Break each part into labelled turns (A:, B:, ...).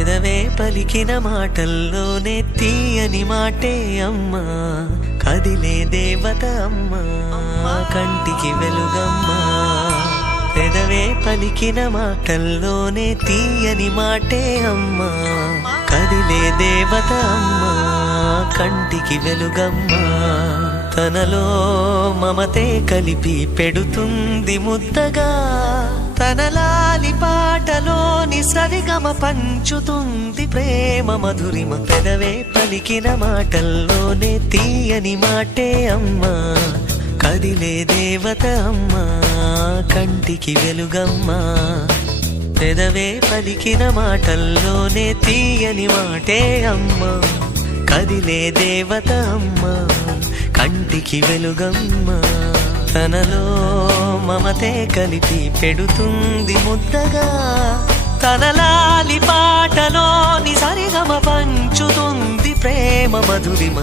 A: పెదవే పలికిన మాటల్లోనే తీయని మాటే అమ్మా. కదిలే దేవత అమ్మా. కంటికి వెలుగమ్మా. పెదవే పలికిన మాటల్లోనే తీయని మాటే అమ్మా. కదిలే దేవత అమ్మా. కంటికి వెలుగమ్మా. తనలో మమతే కలిపి పెడుతుంది ముద్దగా. తనలాలి పాటలోని సరిగమ పంచుతుంది ప్రేమ మధురిమ పెదవే పలికిన మాటల్లోనే తీయని మాటే అమ్మా. కదిలే దేవత అమ్మా కంటికి వెలుగమ్మా. పెదవే పలికిన మాటల్లోనే తీయని మాటే అమ్మా. కదిలే దేవత అమ్మా కంటికి వెలుగమ్మా. తనలో మమతే కలిపి పెడుతుంది ముద్దగా. తనలాలి పాటలోని సరిగమ పంచుతుంది ప్రేమ మధురిమ.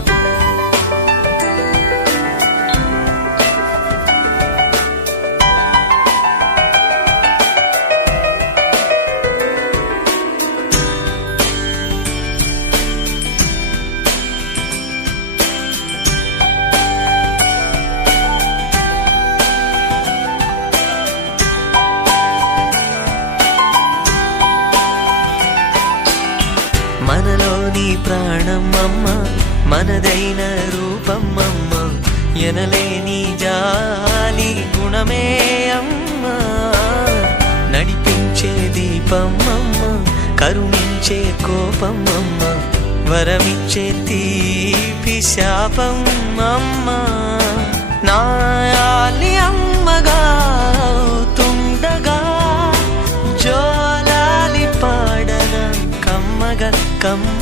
A: నీ ప్రాణమమ్మ మనదైన రూపం అమ్మ ఎనలేని జాలి గుణమే అమ్మ. నడిపించే దీపం కరుణించే కోపం వరమిచ్చే తీపి శాపం అమ్మ నాయాలి అమ్మగా అవుతుండగా జోలాలి పాడన కమ్మగా కమ్మ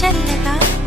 A: ちゃってた？